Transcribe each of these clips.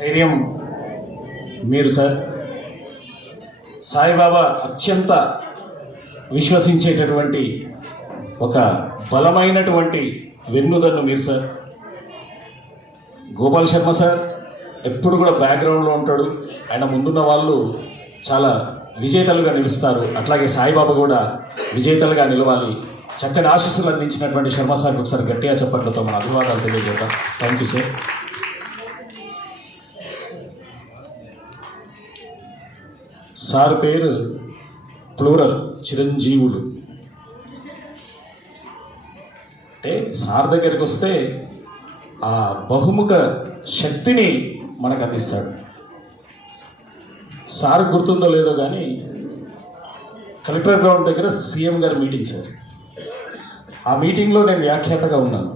ధైర్యం మీరు సార్. సాయిబాబా అత్యంత విశ్వసించేటటువంటి ఒక బలమైనటువంటి వెన్నుదన్ను మీరు సార్. గోపాల్ శర్మ సార్ ఎప్పుడు కూడా బ్యాక్గ్రౌండ్లో ఉంటాడు. ఆయన ముందున్న వాళ్ళు చాలా విజేతలుగా నిలుస్తారు. అట్లాగే సాయిబాబా కూడా విజేతలుగా నిలవాలి. చక్కని ఆశీస్సులు అందించినటువంటి శర్మ సార్కి ఒకసారి గట్టిగా చప్పట్లతో మన అభివాదాలు తెలియజేద్దాం. Thank you sir. సార్ పేరు ప్లూరల్ చిరంజీవులు. అంటే సార్ దగ్గరికి వస్తే ఆ బహుముఖ శక్తిని మనకు అందిస్తాడు. సార్ గుర్తుందో లేదో కానీ కలెక్టర్ గ్రౌండ్ దగ్గర సీఎం గారి మీటింగ్ సార్. ఆ మీటింగ్లో నేను వ్యాఖ్యాతగా ఉన్నాను.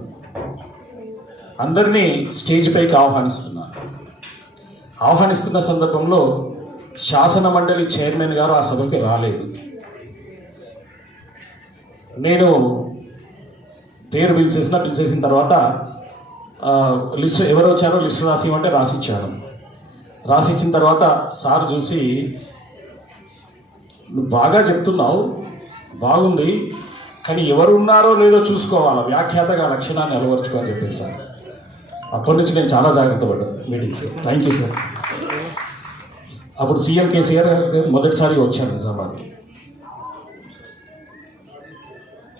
అందరినీ స్టేజ్ పైకి ఆహ్వానిస్తున్న సందర్భంలో శాసన మండలి చైర్మన్ గారు ఆ సభకి రాలేదు. నేను పేరు పిలిచేసిన తర్వాత లిస్ట్ ఎవరు వచ్చారో లిస్ట్ రాసివ్వమంటే రాసిచ్చాను. రాసిచ్చిన తర్వాత సార్ చూసి, నువ్వు బాగా చెప్తున్నావు, బాగుంది, కానీ ఎవరు ఉన్నారో లేదో చూసుకోవాలా, వ్యాఖ్యాతగా లక్షణాన్ని అలవరుచుకోవాలని చెప్పారు సార్. అప్పటి నుంచి నేను చాలా జాగ్రత్త పడ్డాను మీటింగ్స్. Thank you sir. అప్పుడు సీఎం కేసీఆర్ మొదటిసారిగా వచ్చాను నిజామాబాద్కి.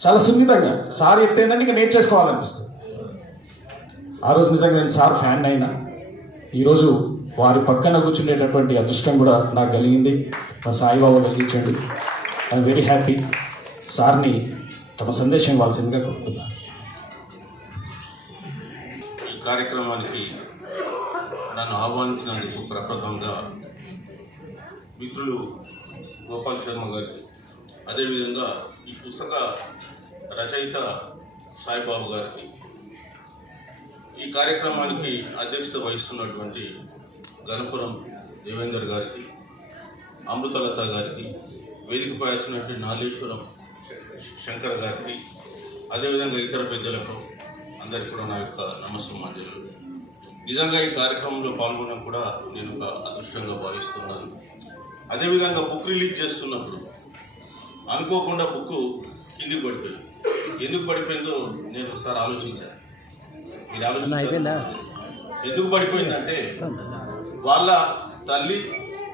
చాలా సున్నితంగా సార్ ఎత్తేందంటే ఇంకా నేర్చేసుకోవాలనిపిస్తుంది. ఆ రోజు నిజంగా నేను సార్ ఫ్యాన్ అయినా, ఈరోజు వారి పక్కన కూర్చునేటటువంటి అదృష్టం కూడా నాకు కలిగింది. మా సాయిబాబా కలిగించండి. I'm very happy. సార్ని తమ సందేశం ఇవ్వాల్సిందిగా కోరుతున్నాను. ఈ కార్యక్రమానికి నన్ను ఆహ్వానించినందుకు ప్రప్రథమంగా మిత్రులు గోపాల్ శర్మ గారికి, అదేవిధంగా ఈ పుస్తక రచయిత సాయిబాబు గారికి, ఈ కార్యక్రమానికి అధ్యక్షత వహిస్తున్నటువంటి గణపురం దేవేందర్ గారికి, అమృతలత గారికి, వేదికపై వచ్చినటువంటి నాగేశ్వరం శంకర్ గారికి, అదేవిధంగా ఇతర పెద్దలకు అందరికీ కూడా నా యొక్క నమస్సమాంజలు. నిజంగా ఈ కార్యక్రమంలో పాల్గొనడం కూడా నేను ఒక అదృష్టంగా భావిస్తున్నాను. అదేవిధంగా బుక్ రిలీజ్ చేస్తున్నప్పుడు అనుకోకుండా బుక్ కిందికి పడిపోయింది. ఎందుకు పడిపోయిందో నేను ఒకసారి ఆలోచించాను. మీరు ఆలోచించారు ఎందుకు పడిపోయిందంటే, వాళ్ళ తల్లి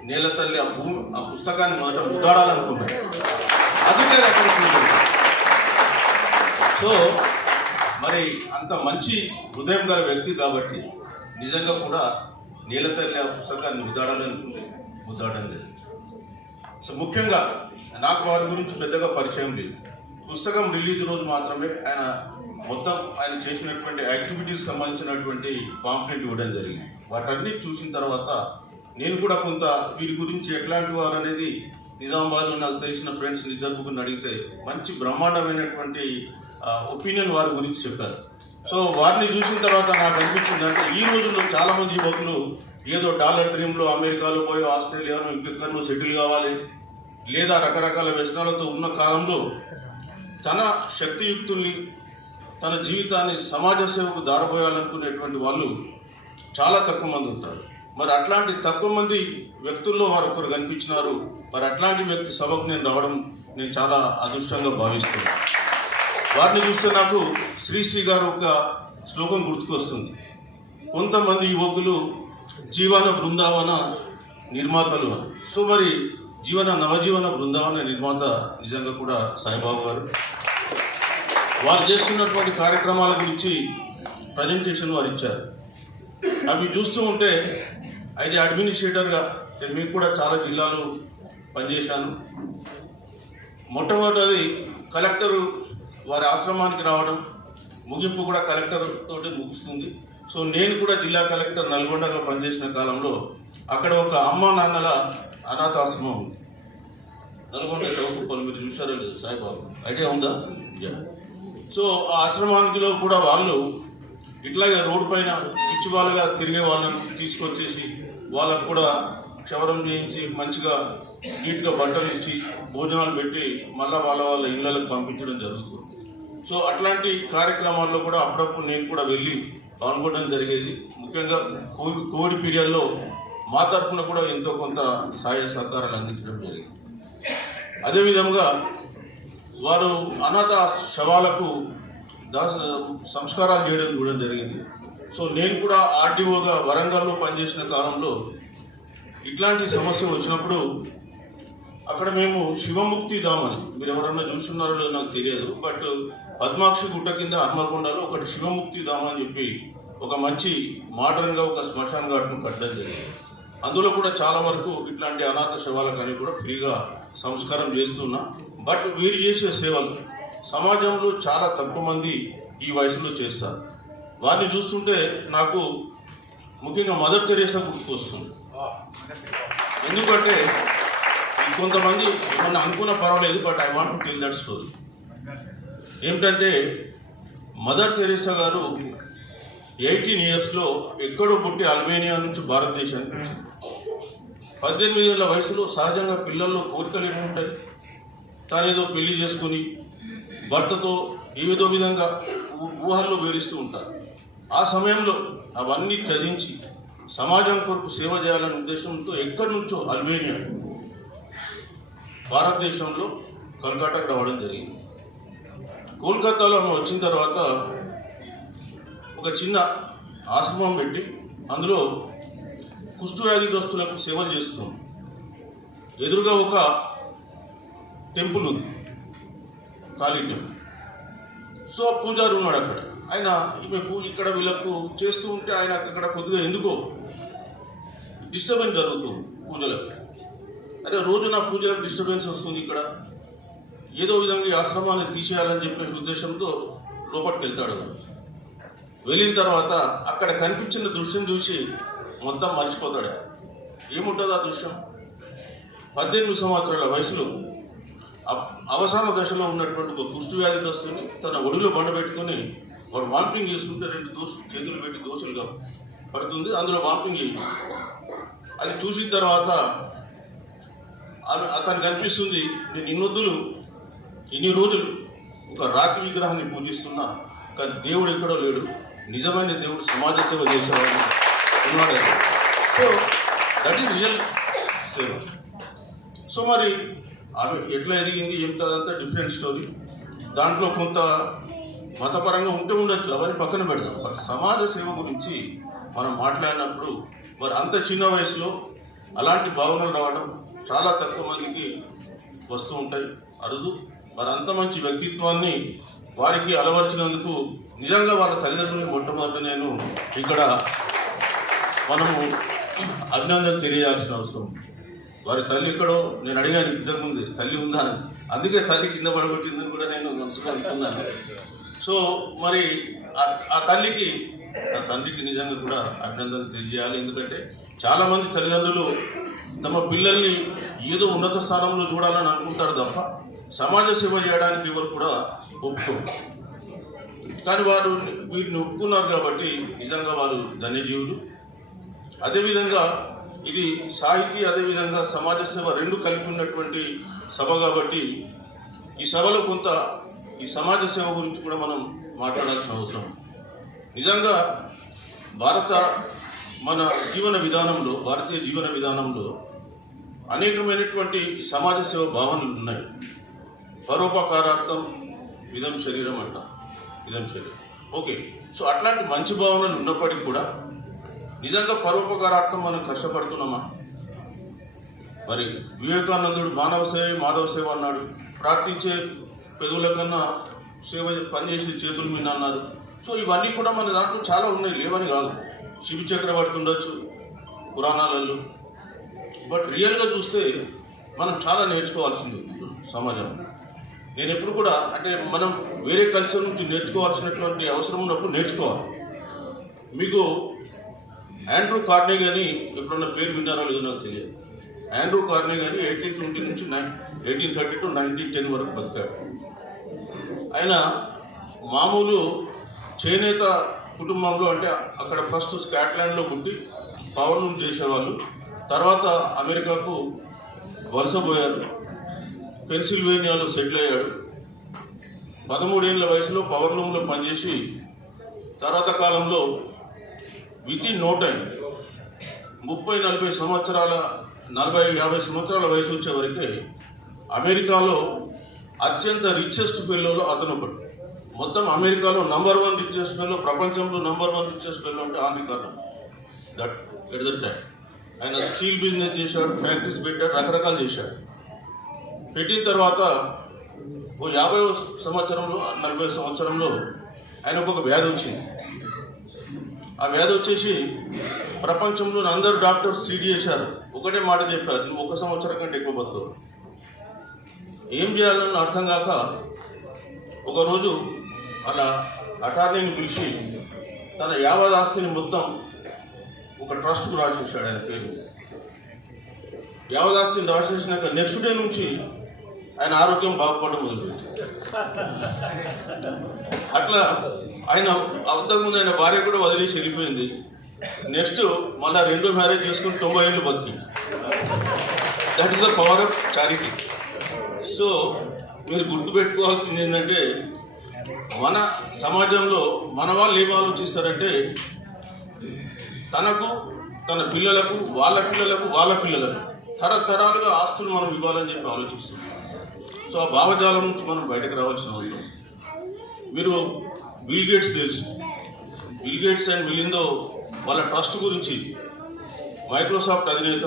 నేల తల్లి ఆ పుస్తకాన్ని మొదట ముద్దాడాలనుకున్నాడు. అందుకే సో మరి అంత మంచి హృదయం గల వ్యక్తి కాబట్టి నిజంగా కూడా నేల తల్లి ఆ పుస్తకాన్ని ముద్దాడాలనుకుంది, ముద్దాడడం లేదు. సో ముఖ్యంగా నాకు వారి గురించి పెద్దగా పరిచయం లేదు. పుస్తకం రిలీజ్ రోజు మాత్రమే ఆయన చేసినటువంటి యాక్టివిటీస్ సంబంధించినటువంటి పాంప్లెట్ ఇవ్వడం జరిగింది. వాటన్ని చూసిన తర్వాత నేను కూడా కొంత వీరి గురించి ఎట్లాంటి వారు అనేది నిజామాబాద్లో నాకు తెలిసిన ఫ్రెండ్స్ ఇద్దరు అడిగితే మంచి బ్రహ్మాండమైనటువంటి ఒపీనియన్ వారి గురించి చెప్పారు. సో వారిని చూసిన తర్వాత నాకు అనిపించింది, అంటే ఈ రోజుల్లో చాలామంది యువకులు ఏదో డాలర్ డ్రీమ్లో అమెరికాలో పోయి ఆస్ట్రేలియాలో ఇంకెక్కడో సెటిల్ కావాలి, లేదా రకరకాల వ్యసనాలతో ఉన్న కాలంలో తన శక్తియుక్తుల్ని, తన జీవితాన్ని సమాజ సేవకు దారబోయాలనుకునేటువంటి వాళ్ళు చాలా తక్కువ మంది ఉంటారు. మరి అట్లాంటి తక్కువ మంది వ్యక్తుల్లో వారు ఒకరు కనిపించినారు. మరి అట్లాంటి వ్యక్తి సభకు నేను రావడం నేను చాలా అదృష్టంగా భావిస్తున్నాను. వారిని చూస్తే నాకు శ్రీశ్రీ గారు ఒక శ్లోకం గుర్తుకొస్తుంది. కొంతమంది యువకులు జీవన బృందావన నిర్మాతలు అని. సో మరి నవజీవన బృందావన నిర్మాత నిజంగా కూడా సాయిబాబు గారు. వారు చేస్తున్నటువంటి కార్యక్రమాల గురించి ప్రజెంటేషన్ వారు ఇచ్చారు. అవి చూస్తూ ఉంటే అయితే అడ్మినిస్ట్రేటర్గా నేను మీకు కూడా చాలా జిల్లాలు పనిచేశాను. మొట్టమొదటిది కలెక్టరు వారి ఆశ్రమానికి రావడం, ముగింపు కూడా కలెక్టర్ తోటి ముగుస్తుంది. సో నేను కూడా జిల్లా కలెక్టర్ నల్గొండగా పనిచేసిన కాలంలో అక్కడ ఒక అమ్మ నాన్నల అనాథాశ్రమం ఉంది. నల్గొండ చౌకుప్పలు మీరు చూసారో లేదు, సాయిబాబు ఐడియా ఉందా? సో ఆ ఆశ్రమానికిలో కూడా వాళ్ళు ఇట్లాగే రోడ్డు పైన పిచ్చి వాళ్ళుగా తిరిగే వాళ్ళను తీసుకొచ్చేసి వాళ్ళకు కూడా క్షవరం చేయించి మంచిగా నీట్గా బట్టలు ఇచ్చి భోజనాలు పెట్టి మళ్ళీ వాళ్ళ ఇళ్ళకు పంపించడం జరుగుతుంది. సో అట్లాంటి కార్యక్రమాల్లో కూడా అప్పుడప్పుడు నేను కూడా వెళ్ళి పాల్గొనడం జరిగేది. ముఖ్యంగా కోవిడ్ పీరియడ్లో మా తరఫున కూడా ఎంతో కొంత సహాయ సహకారాలు అందించడం జరిగింది. అదేవిధంగా వారు అనాథ శవాలకు సంస్కారాలు చేయడం కూడా జరిగింది. సో నేను కూడా ఆర్టీఓగా వరంగల్లో పనిచేసిన కాలంలో ఇట్లాంటి సమస్య వచ్చినప్పుడు అక్కడ మేము శివముక్తి ధామ్ అని, మీరు ఎవరన్నా చూస్తున్నారో లేదో నాకు తెలియదు, బట్ పద్మాక్షి గుట్ట కింద హన్మకొండలో ఒకటి శివముక్తి ధామ్ అని చెప్పి ఒక మంచి మోడర్న్గా ఒక శ్మశాన ఘాట్ను కట్టడం జరిగింది. అందులో కూడా చాలా వరకు ఇట్లాంటి అనాథ శవాలకని కూడా ఫ్రీగా సంస్కారం చేస్తున్నా. బట్ వీరు చేసే సేవలు సమాజంలో చాలా తక్కువ మంది ఈ వయసులో చేస్తారు. వారిని చూస్తుంటే నాకు ముఖ్యంగా మదర్ తెరేసా గుర్తుకొస్తుంది. ఎందుకంటే కొంతమంది ఏమన్నా అనుకున్న పర్వాలేదు, but I want to tell that story. ఏమిటంటే మదర్ తెరేసా గారు 18 ఇయర్స్లో ఎక్కడో పుట్టి అల్బేనియా నుంచి భారతదేశానికి వచ్చింది. 18 ఏళ్ల వయసులో సహజంగా పిల్లల్లో కోరికలు ఏమి ఉంటాయి, తానేదో పెళ్లి చేసుకుని భర్తతో ఏదో విధంగా ఊహల్లో వేరిస్తూ ఉంటారు. ఆ సమయంలో అవన్నీ త్యజించి సమాజం కొరకు సేవ చేయాలనే ఉద్దేశంతో ఎక్కడి నుంచో అల్బేనియా భారతదేశంలో కలకట్టాకు రావడం జరిగింది. కోల్కతాలో ఆమె వచ్చిన తర్వాత ఒక చిన్న ఆశ్రమం పెట్టి అందులో కుష్ఠవ్యాధిగ్రస్తులకు సేవలు చేస్తుంది. ఎదురుగా ఒక టెంపుల్ ఉంది, కాళీ టెంపుల్. సో పూజారి ఉన్నాడు అక్కడ. ఆయన ఈమె పూజ ఇక్కడ వీళ్ళకు చేస్తూ ఉంటే ఆయన అక్కడ కొద్దిగా ఎందుకో డిస్టర్బెన్స్ జరుగుతుంది పూజలకు. అరే రోజు నా పూజలకు డిస్టర్బెన్స్ వస్తుంది, ఇక్కడ ఏదో విధంగా ఈ ఆశ్రమాన్ని తీసేయాలని చెప్పే ఉద్దేశంతో లోపలికి వెళ్తాడు. వెళ్ళిన తర్వాత అక్కడ కనిపించిన దృశ్యం చూసి మొత్తం మర్చిపోతాడు. ఏముంటుంది ఆ దృశ్యం? 18 సంవత్సరాల వయసులో అవసాన దశలో ఉన్నటువంటి ఒక కుష్ఠవ్యాధిగ్రస్తుని తన ఒడిలో బండ పెట్టుకొని వాడు వాంపింగ్ చేస్తుంటే 2 చేతులు పెట్టి దోశలుగా పడుతుంది, అందులో వాంపింగ్ చేసి అది చూసిన తర్వాత అతనికి అనిపిస్తుంది, నేను ఇన్ని రోజులు ఒక రాతి విగ్రహాన్ని పూజిస్తున్నా, కానీ దేవుడు ఎక్కడో లేడు, నిజమైన దేవుడు సమాజ సేవ చేసేవాడు ఉన్నాడు. సో దట్ ఈస్ రియల్ సేవ. సో మరి ఆమె ఎట్లా ఎదిగింది ఏమిటంతా డిఫరెంట్ స్టోరీ. దాంట్లో కొంత మతపరంగా ఉంటే ఉండొచ్చు, అవన్నీ పక్కన పెడదాం. బట్ సమాజ సేవ గురించి మనం మాట్లాడినప్పుడు మరి అంత చిన్న వయసులో అలాంటి భావనలు రావడం చాలా తక్కువ మందికి వస్తూ ఉంటాయి, అరుదు. మరి అంత మంచి వ్యక్తిత్వాన్ని వారికి అలవర్చినందుకు నిజంగా వాళ్ళ తల్లిదండ్రులని మొట్టమొదటి నేను ఇక్కడ మనము అభినందన తెలియాల్సిన అవసరం. వారి తల్లి ఎక్కడో నేను అడిగాను ఇంతకుముందు, తల్లి ఉందా అని. అందుకే తల్లి కింద పడగొట్టిందని కూడా నేను మనసులో అనుకున్నాను. సో మరి ఆ తండ్రికి నిజంగా కూడా అభినందన తెలియజేయాలి. ఎందుకంటే చాలామంది తల్లిదండ్రులు తమ పిల్లల్ని ఏదో ఉన్నత స్థానంలో చూడాలని అనుకుంటారు తప్ప సమాజ సేవ చేయడానికి ఎవరు కూడా ఒప్పుకోరు. కానీ వారు వీటిని ఒప్పుకున్నారు కాబట్టి నిజంగా వారు ధన్యజీవులు. అదేవిధంగా ఇది సాహితీ అదేవిధంగా సమాజ సేవ రెండు కలిపి ఉన్నటువంటి సభ కాబట్టి ఈ సభలో కొంత ఈ సమాజ సేవ గురించి కూడా మనం మాట్లాడాల్సిన అవసరం. నిజంగా భారతీయ జీవన విధానంలో అనేకమైనటువంటి సమాజ సేవ భావనలు ఉన్నాయి. పరోపకారార్థం ఇదం శరీరం అంట, ఇదం శరీరం. ఓకే, సో అట్లాంటి మంచి భావనలు ఉన్నప్పటికీ కూడా నిజంగా పరోపకారార్థం మనం కష్టపడుతున్నామా? మరి వివేకానందుడు మానవ సేవ మాధవ సేవ అన్నాడు. ప్రార్థించే పెదవుల కన్నా సేవ పనిచేసే చేతుల మీద అన్నారు. సో ఇవన్నీ కూడా మన దాంట్లో చాలా ఉన్నాయి, లేవని కాదు. శివ చక్రవర్తి ఉండొచ్చు పురాణాలలో, బట్ రియల్గా చూస్తే మనం చాలా నేర్చుకోవాల్సింది సమాజం. నేను ఎప్పుడు కూడా అంటే మనం వేరే కల్చర్ నుంచి నేర్చుకోవాల్సినటువంటి అవసరం ఉన్నప్పుడు నేర్చుకోవాలి. మీకు ఆండ్రూ కార్నెగీ అని ఎప్పుడన్నా పేరు విన్నారో లేదో నాకు తెలియదు. ఆండ్రూ కార్నెగీ అని 1820 నుంచి 1830 to 1910 వరకు బతికాడు. ఆయన మామూలు చేనేత కుటుంబంలో, అంటే అక్కడ ఫస్ట్ స్కాట్లాండ్లో పుట్టి పవర్ లూమ్ చేసేవాళ్ళు. తర్వాత అమెరికాకు వలసపోయారు, పెన్సిల్వేనియాలో సెటిల్ అయ్యాడు. 13 ఏళ్ళ వయసులో పవర్ లూమ్లో పనిచేసి తర్వాత కాలంలో విత్ ఇన్ నో టైం 30-40 సంవత్సరాల 40-50 సంవత్సరాల వయసు వచ్చే వరకే అమెరికాలో అత్యంత రిచెస్ట్ ఫెలోలో అతను ఒకడు. మొత్తం అమెరికాలో నంబర్ 1 రిచెస్ట్ ఫెలో, ప్రపంచంలో నంబర్ 1 రిచెస్ట్ ఫెలో అంటే Andrew Carnegie. That at that time ఆయన స్టీల్ బిజినెస్ చేశాడు, ఫ్యాక్టరీస్ పెట్టాడు, రకరకాలు చేశాడు. పెట్టిన తర్వాత ఓ 50 సంవత్సరంలో 40 సంవత్సరంలో ఆయనకు ఒక వ్యాధి వచ్చింది. ఆ వ్యాధి వచ్చేసి ప్రపంచంలో అందరూ డాక్టర్స్ ట్రీట్ చేశారు, ఒకటే మాట చెప్పారు, నువ్వు 1 సంవత్సరం కంటే ఎక్కువ బతుకు. ఏం చేయాలని అర్థం కాక ఒకరోజు అలా అటార్నీని పిలిచి తన యావత్ ఆస్తిని మొత్తం ఒక ట్రస్ట్కు రాసేసాడు. ఆయన పేరు యావత్ ఆస్తిని రాసేసినాక నెక్స్ట్ డే నుంచి ఆయన ఆరోగ్యం బాగుపడడం మొదలుపెట్టింది. అట్లా ఆయన అంతకుముందు ఆయన భార్య కూడా వదిలేసి వెళ్ళిపోయింది. నెక్స్ట్ మళ్ళీ 2వ మ్యారేజ్ చేసుకుని 90 ఏళ్ళు బతికింది. That is the power of charity. So మీరు గుర్తుపెట్టుకోవాల్సింది ఏంటంటే మన సమాజంలో మన వాళ్ళు ఏం ఆలోచిస్తారంటే తనకు, తన పిల్లలకు, వాళ్ళ పిల్లలకు తరతరాలుగా ఆస్తులు మనం ఇవ్వాలని చెప్పి ఆలోచిస్తున్నాం. సో ఆ భావజాలం నుంచి మనం బయటకు రావాల్సిన అవసరం. మీరు బిల్ గేట్స్ తెలుసు, బిల్ గేట్స్ అండ్ మిలిందో వాళ్ళ ట్రస్ట్ గురించి మైక్రోసాఫ్ట్ అధినేత,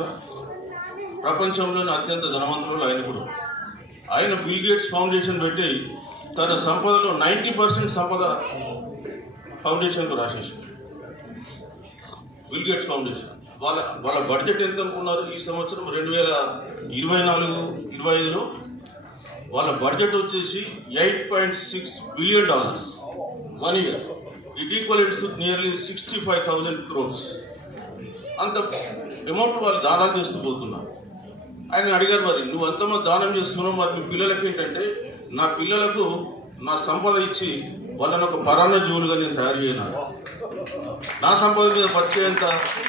ప్రపంచంలోని అత్యంత ధనవంతులు ఆయన కూడా. ఆయన బిల్ గేట్స్ ఫౌండేషన్ పెట్టి తన సంపదలో 90% సంపద ఫౌండేషన్కు రాసేసారు. బిల్ గేట్స్ ఫౌండేషన్ వాళ్ళ బడ్జెట్ ఎంత అనుకున్నారు? ఈ సంవత్సరం 2024-25లో వాళ్ళ బడ్జెట్ వచ్చేసి $8.6 billion 1 year. It equals to nearly 65,000 crores. అంత అమౌంట్ వాళ్ళు దానాలు చేస్తూ పోతున్నారు. ఆయన అడిగారు, మరి నువ్వు అంతమంది దానం చేస్తున్నావు, మరి మీ పిల్లలకి ఏంటంటే, నా పిల్లలకు నా సంపద ఇచ్చి వాళ్ళని ఒక పరాన్న జీవులుగా నేను తయారు చేయను. నా సంపద మీద బతికేంత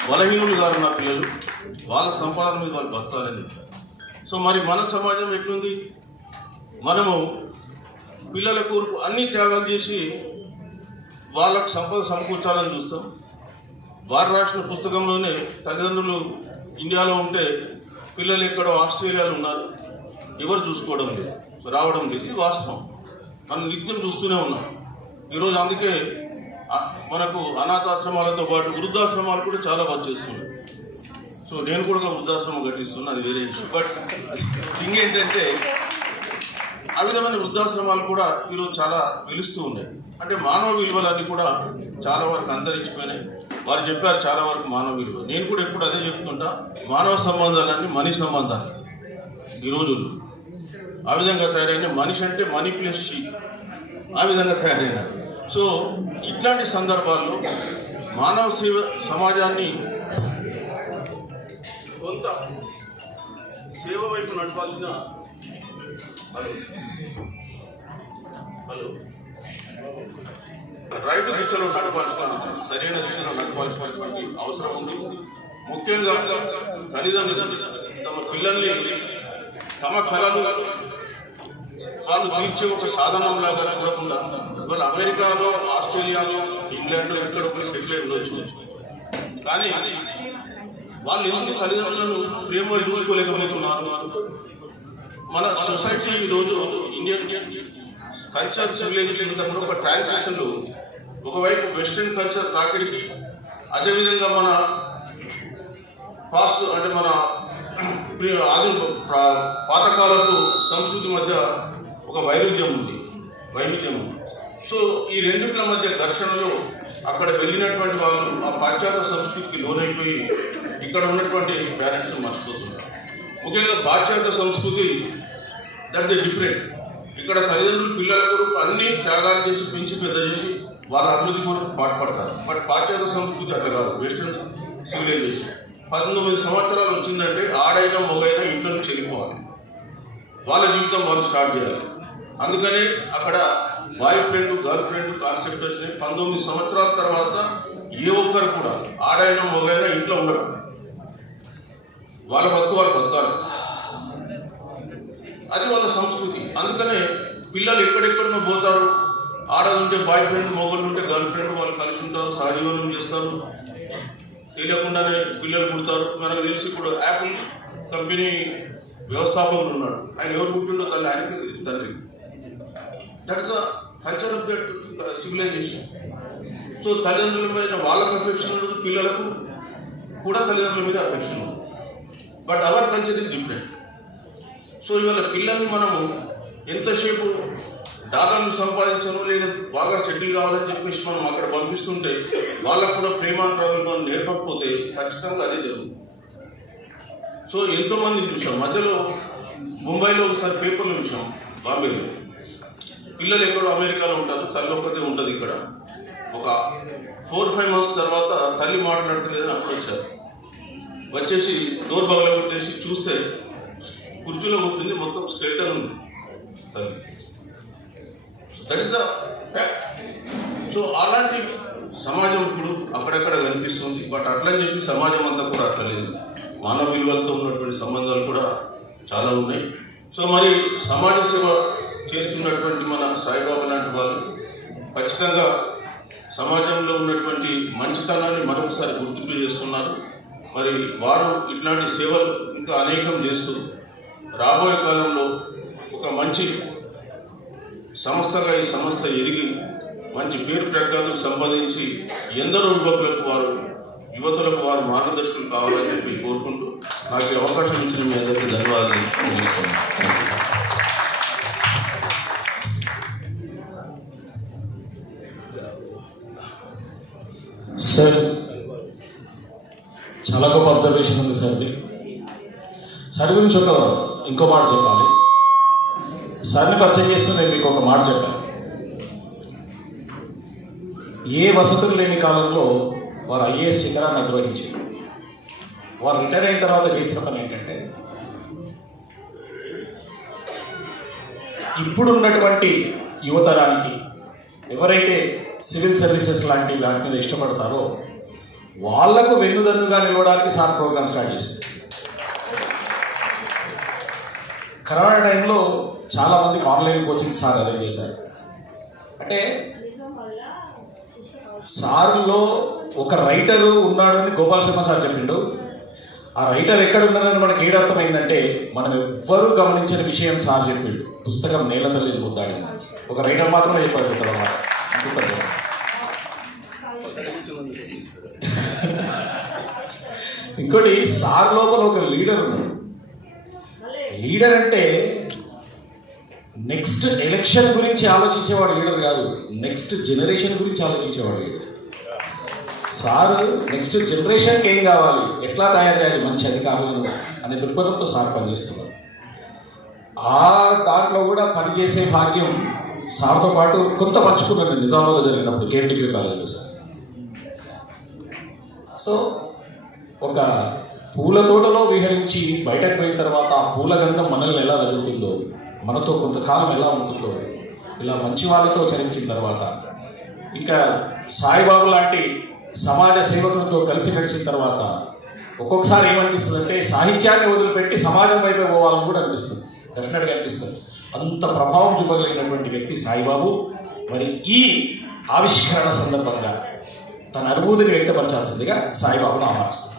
బలహీనులు కాదు నా పిల్లలు, వాళ్ళ సంపాదన మీద వాళ్ళు బతకాలని. సో మరి మన సమాజం ఎట్లుంది? మనము పిల్లల కొరకు అన్ని త్యాగాలు చేసి వాళ్ళకు సంపద సమకూర్చాలని చూస్తాం. వారు రాసిన పుస్తకంలోనే తల్లిదండ్రులు ఇండియాలో ఉంటే పిల్లలు ఎక్కడో ఆస్ట్రేలియాలో ఉన్నారు, ఎవరు చూసుకోవడం లేదు, రావడం లేదు. ఇది వాస్తవం, మనం నిత్యం చూస్తూనే ఉన్నాం. ఈరోజు అందుకే మనకు అనాథాశ్రమాలతో పాటు వృద్ధాశ్రమాలు కూడా చాలా వర్క్ చేస్తున్నాయి. సో నేను కూడా ఒక వృద్ధాశ్రమం కట్టిస్తున్నా, అది వేరే ఇష్యూ. బట్ థింగ్ ఏంటంటే ఆ విధమైన వృద్ధాశ్రమాలు కూడా ఈరోజు చాలా వెలుస్తూ ఉన్నాయి. అంటే మానవ విలువలన్నీ కూడా చాలా వరకు అంతరించిపోయినాయి. వారు చెప్పారు చాలా వరకు మానవ విలువ. నేను కూడా ఎప్పుడు అదే చెప్తుంటా, మానవ సంబంధాలన్నీ మనిషి సంబంధాలు ఈ రోజుల్లో ఆ విధంగా తయారైన. మనిషి అంటే మనీ ప్లస్ షీ, ఆ విధంగా తయారైన. సో ఇట్లాంటి సందర్భాల్లో మానవ సేవ సమాజాన్ని కొంత సేవ వైపు నడపాల్సిన రైట్ దిశలో నడపాల్సిన, సరైన దిశలో నడపాల్సిన అవసరం ఉంది. ముఖ్యంగా తల్లిదండ్రులు తమ పిల్లల్ని తమ కళలు వాళ్ళు తీర్చే ఒక సాధనంలాగా చూడకుండా, ఇవాళ అమెరికాలో, ఆస్ట్రేలియాలో, ఇంగ్లాండ్లో ఎక్కడ ఒకటి సెటిల్ అయి ఉండొచ్చు, కానీ వాళ్ళు ఎందుకు తల్లిదండ్రులను ప్రేమగా చూసుకోలేకపోతున్నారు? మన సొసైటీ ఈరోజు ఇండియన్ కల్చర్ సివిలైజేషన్ కూడా ఒక ట్రాన్సిషన్లో ఒకవైపు వెస్ట్రన్ కల్చర్ తాకిడికి, అదేవిధంగా మన పాస్ట్ అంటే మన పాతకాలపు సంస్కృతి మధ్య ఒక వైరుధ్యం ఉంది. సో ఈ రెండింటిల మధ్య ఘర్షణలో అక్కడ వెళ్ళినటువంటి వాళ్ళు ఆ పాశ్చాత్య సంస్కృతికి లోనైపోయి ఇక్కడ ఉన్నటువంటి పేరెంట్స్ మర్చిపోతున్నారు. ముఖ్యంగా పాశ్చాత్య సంస్కృతి దట్స్ ఎ డిఫరెంట్. ఇక్కడ తల్లిదండ్రులు పిల్లల కొరకు అన్ని త్యాగాలు చేసి పెంచి పెద్ద చేసి వాళ్ళ అభివృద్ధి కొరకు పాటుపడతారు. బట్ పాశ్చాత్య సంస్కృతి అట్లా కాదు. వెస్టర్న్ సివిలైజేషన్ 19 సంవత్సరాలు వచ్చిందంటే ఆడైనా మొగైనా ఇంట్లో నుంచి వెళ్ళిపోవాలి, వాళ్ళ జీవితం వాళ్ళు స్టార్ట్ చేయాలి. అందుకనే అక్కడ boy friend girl friend concept వచ్చినాయి. 19 సంవత్సరాల తర్వాత ఏ ఒక్కరు కూడా ఆడైనా మొగైనా ఇంట్లో ఉండరు, వాళ్ళ బతుకు వాళ్ళు బతకాలి. అది వాళ్ళ సంస్కృతి. అందుకనే పిల్లలు ఎక్కడెక్కడనో పోతారు, ఆడదుంటే బాయ్ ఫ్రెండ్, మొగలు ఉంటే గర్ల్ ఫ్రెండ్, వాళ్ళు కలిసి ఉంటారు, సహజీవనం చేస్తారు, తెలియకుండానే పిల్లలు పుడతారు. మనకు తెలిసి ఇప్పుడు యాపిల్ కంపెనీ వ్యవస్థాపకులు ఉన్నాడు, ఆయన ఎవరు పుట్టిండో తల్లి ఆయనకి తెలియదు, తండ్రి. That is the culture of that civilization. So తల్లిదండ్రుల మీద వాళ్ళకు అఫెక్షన్ ఉండదు, పిల్లలకు కూడా తల్లిదండ్రుల మీద అఫెక్షన్ ఉండదు. But our culture is different. So ఇవాళ పిల్లల్ని మనము ఎంతసేపు డాలర్లు సంపాదించను లేదా బాగా సెటిల్ కావాలని చెప్పేసి మనం అక్కడ పంపిస్తుంటే వాళ్ళకు కూడా ప్రేమానురాగాలు మనం నేర్పకపోతే ఖచ్చితంగా అదే జరుగుతుంది. సో ఎంతోమంది చూసాం, మధ్యలో ముంబైలో ఒకసారి పేపర్లు చూసాం, బాంబేలో పిల్లలు ఎక్కడో అమెరికాలో ఉంటారు, తల్లి ఒక్కతే ఉంటుంది ఇక్కడ. ఒక 4-5 months తర్వాత తల్లి మాట్లాడుతులేదని అప్పుడు వచ్చారు. వచ్చేసి డోర్ బగల కొట్టేసి చూస్తే కుర్చీలో కూర్చుంది, మొత్తం స్కెల్టన్ ఉంది తల్లి. That is the fact. So అలాంటి సమాజం ఇప్పుడు అక్కడక్కడ కనిపిస్తుంది. బట్ అట్లని చెప్పి సమాజం అంతా కూడా అట్లా లేదు. మానవ విలువలతో ఉన్నటువంటి సంబంధాలు కూడా చాలా ఉన్నాయి. సో మరి సమాజ సేవ చేస్తున్నటువంటి మన సాయిబాబా లాంటి వాళ్ళు ఖచ్చితంగా సమాజంలో ఉన్నటువంటి మంచితనాన్ని మరొకసారి గుర్తింపు చేస్తున్నారు. మరి వారు ఇట్లాంటి సేవలు ఇంకా అనేకం చేస్తూ రాబోయే కాలంలో ఒక మంచి సంస్థగా ఈ సంస్థ ఎదిగి మంచి పేరు ప్రఖ్యాతులు సంపాదించి ఎందరో యువతులకు వారు మార్గదర్శకులు కావాలని చెప్పి కోరుకుంటూ నాకు ఈ అవకాశం ఇచ్చిన మీ అందరికీ ధన్యవాదాలు తెలుస్తున్నాను. సార్ చాలా గొప్ప అబ్జర్వేషన్ ఉంది సార్. సార్ గురించి ఇంకో మాట చెప్పాలి. సార్ని పరిచయం చేస్తూ నేను మీకు ఒక మాట చెప్పాను. ఏ వసతులు లేని కాలంలో వారు ఐఏఎస్ శిఖరాన్ని అధిరోహించారు. వారు రిటైర్ అయిన తర్వాత చేసిన పని ఏంటంటే ఇప్పుడున్నటువంటి యువతరానికి ఎవరైతే సివిల్ సర్వీసెస్ లాంటి వాటి మీద ఇష్టపడతారో వాళ్లకు వెన్నుదన్నుగా నిలవడానికి సార్ ప్రోగ్రామ్ స్టార్ట్ చేశారు. కరోనా టైంలో చాలామందికి ఆన్లైన్ కోచింగ్ సార్ అరేంజ్ చేశారు. అంటే సార్లో ఒక రైటరు ఉన్నాడు అని గోపాల్ శర్మ సార్ చెప్పిండు. ఆ రైటర్ ఎక్కడ ఉన్నారని మనకి ఏడర్థమైందంటే మనం ఎవ్వరూ గమనించిన విషయం సార్ చెప్పిండు. పుస్తకం నేల తల్లిది ముద్దాడింది. ఒక రైటర్ మాత్రమే చెప్పారు తర్వాత. ఇంకోటి సార్ లోపల ఒక లీడర్ ఉన్నాడు. లీడర్ అంటే నెక్స్ట్ ఎలక్షన్ గురించి ఆలోచించేవాడు లీడర్ కాదు, నెక్స్ట్ జనరేషన్ గురించి ఆలోచించేవాడు లీడర్. సార్ నెక్స్ట్ జనరేషన్కి ఏం కావాలి, ఎట్లా తయారు చేయాలి మంచి అధికారులను అనే దృక్పథంతో సార్ పనిచేస్తున్నారు. ఆ దాంట్లో కూడా పనిచేసే భాగ్యం సార్తో పాటు కొంత పంచుకున్నాను నిజామాబాద్లో జరిగినప్పుడు కేర్ డిగ్రీ కాలేజీలో సార్. సో ఒక పూల తోటలో విహరించి బయటకు పోయిన తర్వాత ఆ పూల గంధం మనల్ని ఎలా తగులుతుందో, మనతో కొంతకాలం ఎలా ఉంటుందో, ఇలా మంచి వాళ్ళతో చరించిన తర్వాత ఇంకా సాయిబాబు లాంటి సమాజ సేవకులతో కలిసి నడిచిన తర్వాత ఒక్కొక్కసారి ఏమనిపిస్తుంది అంటే సాహిత్యాన్ని వదిలిపెట్టి సమాజం వైపు పోవాలని కూడా అనిపిస్తుంది. డెఫినెట్గా అనిపిస్తుంది. అంత ప్రభావం చూపగలిగినటువంటి వ్యక్తి సాయిబాబు. మరి ఈ ఆవిష్కరణ సందర్భంగా తన అనుభూతిని వ్యక్తపరచాల్సిందిగా సాయిబాబును ఆహ్వానిస్తుంది.